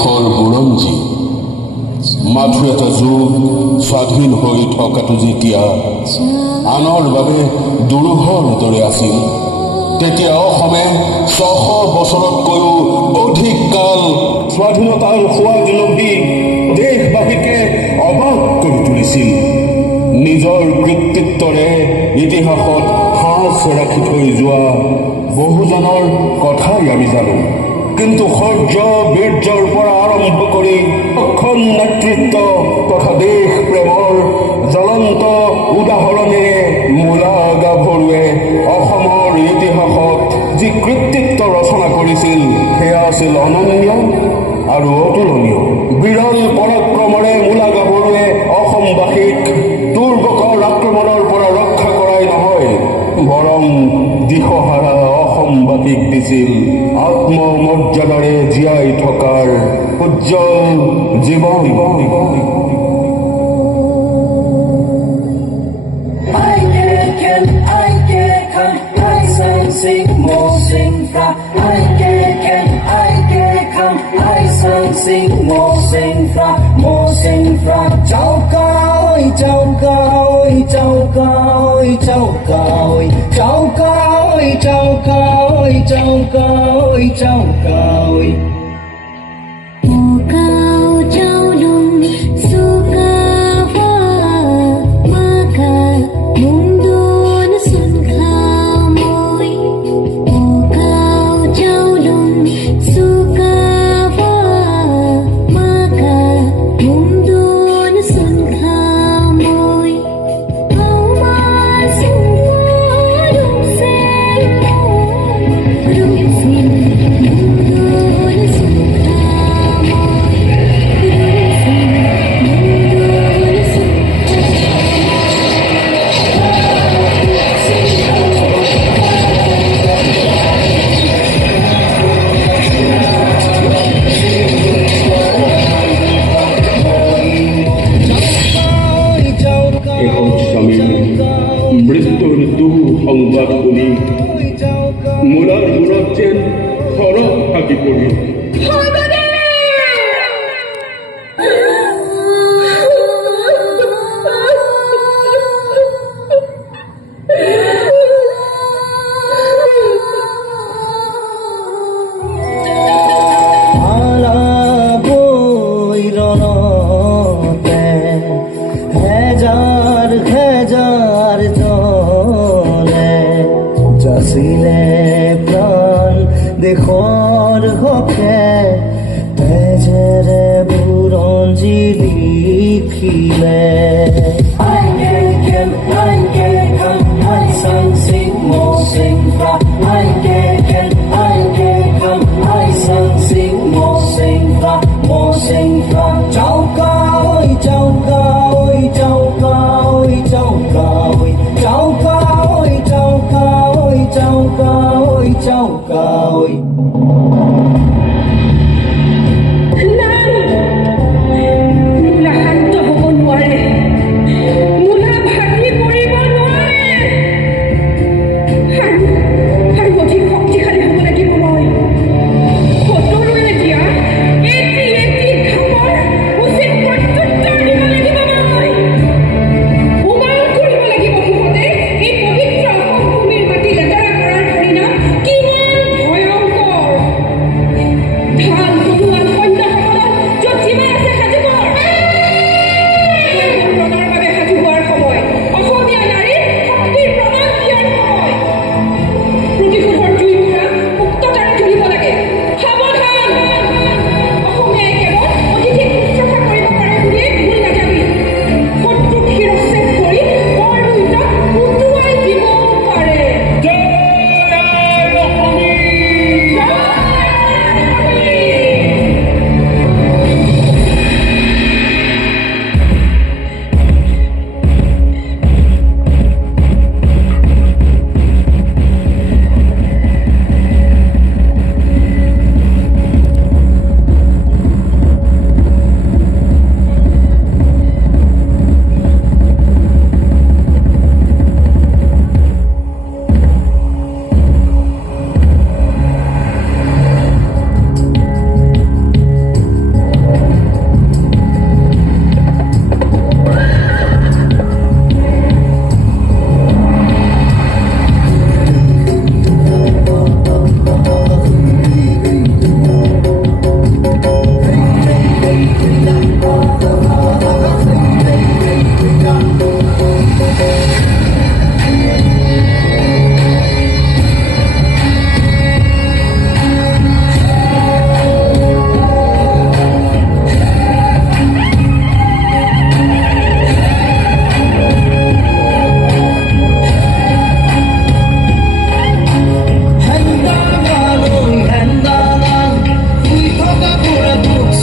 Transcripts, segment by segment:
দেশৰ বুৰঞ্জী। মাথো এটা যুগ স্বাধীন হৈ থকাটো যেতিয়া আনৰ বাবে দুৰূহৰ দৰে আছিল, তেতিয়া অসমে ৬০০ বছৰতকৈও অধিক কাল স্বাধীনতাৰ সোৱাদ লভি দেশবাসীকে অবাক কৰি তুলিছিল। নিজৰ কৃতিত্বৰে ইতিহাসত সাঁচ ৰাখি থৈ যোৱা বহুজনৰ কথাই আমি জানো, কিন্তু শৌৰ্য বীৰ্যৰ পৰা আৰম্ভ কৰি অক্ষম নেতৃত্ব তথা দেশ প্ৰেমৰ জ্বলন্ত উদাহৰণেৰে মূলা গাভৰুৱে অসমৰ ইতিহাসত যি কৃতিত্ব ৰচনা কৰিছিল সেয়া আছিল অনন্য আৰু অতুলনীয়। বিৰল পৰাক্ৰমৰে মূলা গাভৰুৱে অসমবাসীক দুৰ্গকৰ আক্ৰমণৰ পৰা ৰক্ষা কৰাই নহয়, বৰং দিশহাৰা অসমবাসীক দিছিল আত্মমৰ্যাদাৰে জীয়াই থকাৰ উজ্জ্বল জীৱন। মৃত্যুৰ দুঃসংবাদ শুনি মূলাৰ মূৰত যেন সৰহ ভাগি পৰিল। দেশৰ হকে তেজেৰে বুৰঞ্জী লিখিলে। Lahat to হ'ব নোৱাৰে।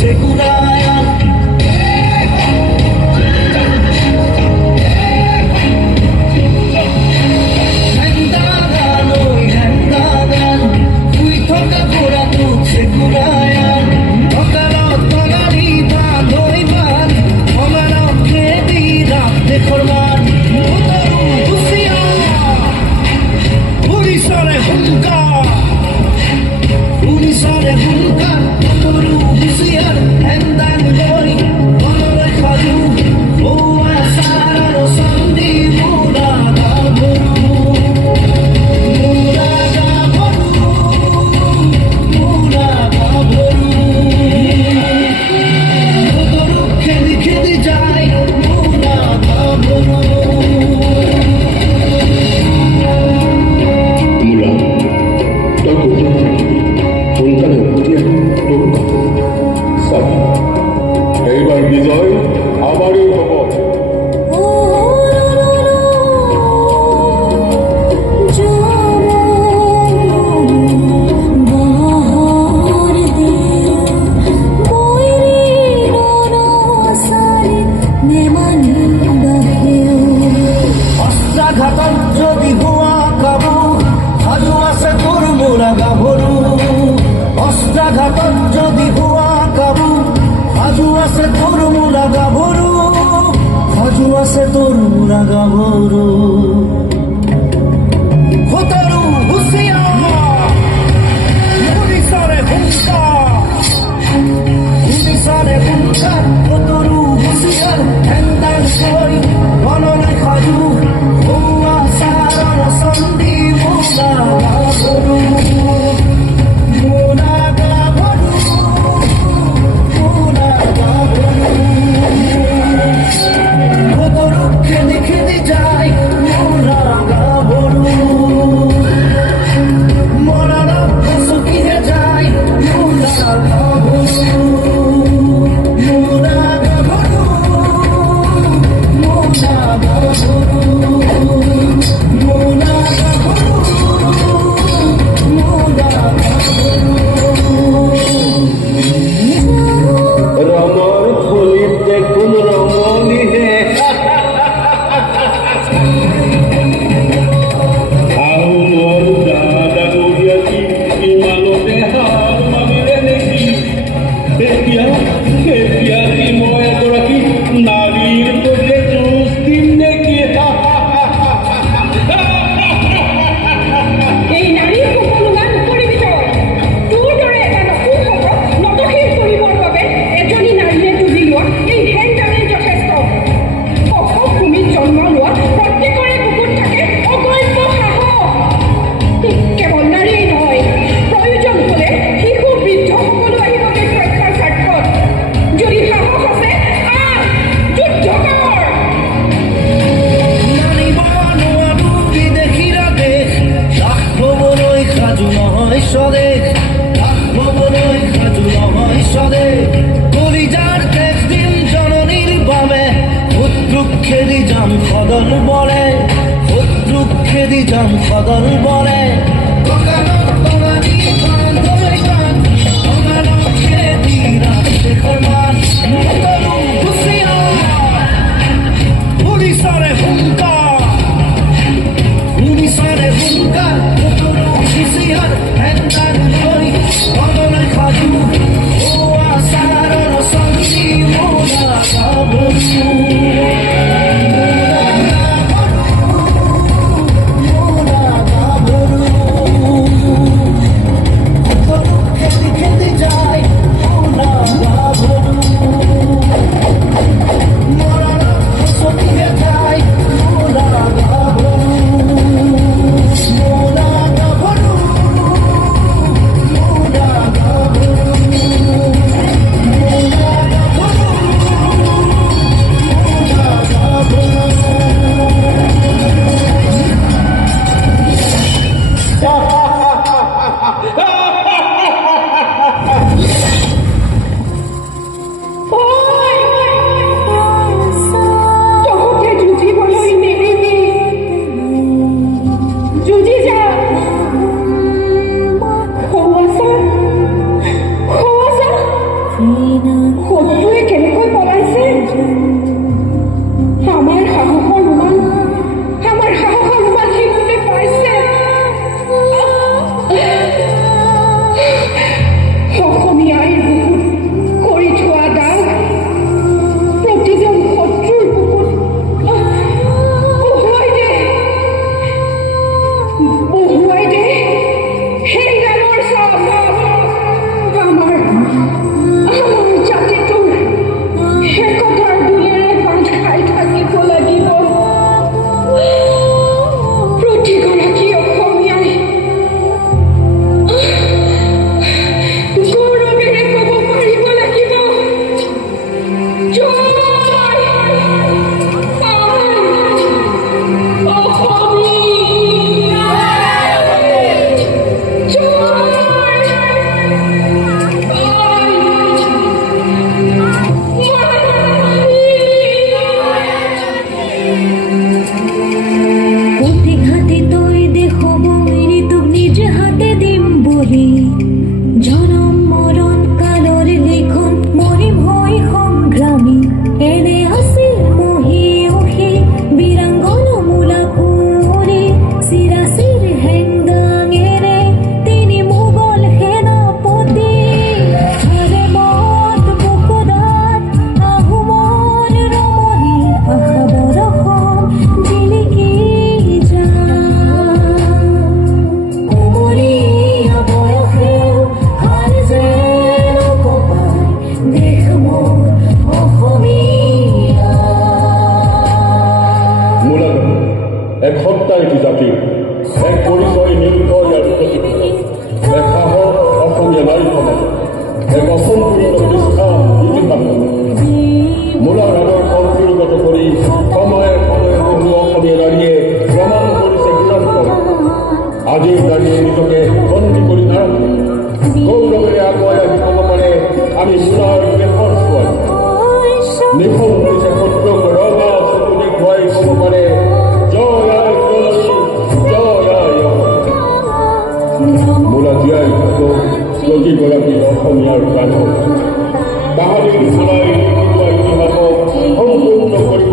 segurança. এইবাৰ বিজয় আমাৰই হব। অস্ত্ৰাঘাতত যদি হোৱা কাবু সাজু আছে তোৰ মোৰা গাভৰু। অস্ত্ৰাঘাতত যদি হোৱা কাবু সাজু আছে তোৰ মোৰা গাভৰু। সাজু আছে তোৰ মোৰা গাভৰু। খোতৰু হুঁচিয়াৰ পুলিচৰে হুংকাৰ। পুলিচৰে হুংকাৰ খোতৰু হুঁচিয়াৰ হেংদাং কৰি মনলৈ সাজু হোৱা চাৰৰ চন্দী মোৰা গাভৰু। মোৰা গাভৰু মোৰা গাভৰু। খোতৰু খেদি খেদি যায় মোৰা গাভৰু। মৰাৰ চকীহে যায় মোৰা গাভৰু। মোৰা গাভৰু মোৰা গাভৰু। মোৰা গাভৰু মোৰা গাভৰু। ৰমৰ থলিত দেখুন ৰমণী হে। আহু মোৰ দাদা গৰিয়াছি ইমানতে হাৰ মানিলে নেকি? এতিয়া এতিয়া কি মই এগৰাকী নাৰীৰ সৈতে যুঁজ দিম নেকি? এই নাৰীৰ সকলোৱা নকৰিবি তই। তোৰ দৰে এটা নতুন খবৰ নতশীল কৰিবৰ বাবে এজনী নাৰীয়ে তুলি লোৱা এই ধ্যান-ধাৰণেই যথেষ্ট। অসম ভূমিত জন্ম লোৱা প্ৰত্যেকৰে বুকুত থাকে অগম্য সাহস। কেৱল নাৰীয়েই নহয়, প্ৰয়োজন হ'লে শিশু বৃদ্ধ সকলো আহিব এই সুৰক্ষাৰ স্বাৰ্থত। যদি সাহস আছে আহ যুদ্ধ কৰ। মানিব নোৱাৰো বিদেশীৰা দেশ। লাখ ল'বলৈ সাজু নহয় স্বদেশ। লাখ ল'বলৈ সাজু নহয় স্বদেশ। কলিজাৰ তেজ দিম জননীৰ বাবে। শত্ৰুক খেদি যাম সদল বলে। শত্ৰুক খেদি যাম সদল বলে। কঁকালত টঙালি বান্ধৈ গান। কঁকালত খেদি ৰাম দেশৰ মান। খোতৰু হুঁচিয়াৰ পুলিচৰে হুংকাৰ। পুলিচৰে হুংকাৰ খোতৰু হুঁচিয়াৰ হেংদাং কৰি মনলৈ সাজু হোৱা চাৰৰ চন্দী মোৰা গাভৰু। মোৰা গাভৰু মোৰা গাভৰু। শত্ৰুৱে কেনেকৈ পলাইছে আমাৰ সাহসৰ ৰুমাল সিহঁতে পাইছে অসমীয়াই বুকুত কৰি থোৱা দাগ প্ৰতিজন শত্ৰুৰ বুকুত বহুৱাই দে সেই গানৰ চাপ আমাৰ জাতিটোৰ একতাৰ দোলেৰে বান্ধ খাই থাকিব লাগিব প্ৰতিগৰাকী অসমীয়াই গৌৰৱেৰে ক'ব পাৰিব লাগিব জয় অসমীয়া পথে ঘাটে তই দেখব তোক নিজ হাতে দিম বুলি জনম মৰণ কালৰ লিখন মৰিম হৈ সংগ্ৰামী এনে আছিল মহি অহি বীৰাংগন মূলা কুঁৱৰী চিৰাচিৰ হেংদাঙেৰে তিনি মোগল সেনাপতি হাৰে মত বুকুদাত আহোমৰ ৰমণী আশা বৰষণ জিলিকি কুমলীয়া বয়সেও হাল যেন কঁপাই দেশ মোৰ অসমীয়া মূলতঃ এক সত্তা এটি জাতিৰ এক পৰিচয় নিৰ্ভয় আৰু প্ৰতিভা এক সাহস অসমীয়া নাৰী সমাজ এক অসম্পূৰ্ণ প্ৰতিষ্ঠা ইতিহাস মূলৰ আদৰ্শ সুৰগত কৰি সময়ে সময়ে বহু অসমীয়া নাৰীয়ে প্ৰমাণ কৰিছে নিৰন্তৰ আজিৰ নাৰীয়ে নিজকে বন্দী কৰি নাৰাখে গৌৰৱেৰে আগুৱাই আহি ক'ব পাৰে আমি মূলৰ দেশৰ ছোৱালী নিখুন হৈছে শত্ৰুক ৰঙা চকু দেখুৱাই ক'ব পাৰে জয় আই তুলসী জয় আই মূলা জীয়াই থাকক প্ৰতিগৰাকী অসমীয়াৰ গানত বাহাদুৰ চলাই ইতিহাসক সম্পূৰ্ণ কৰি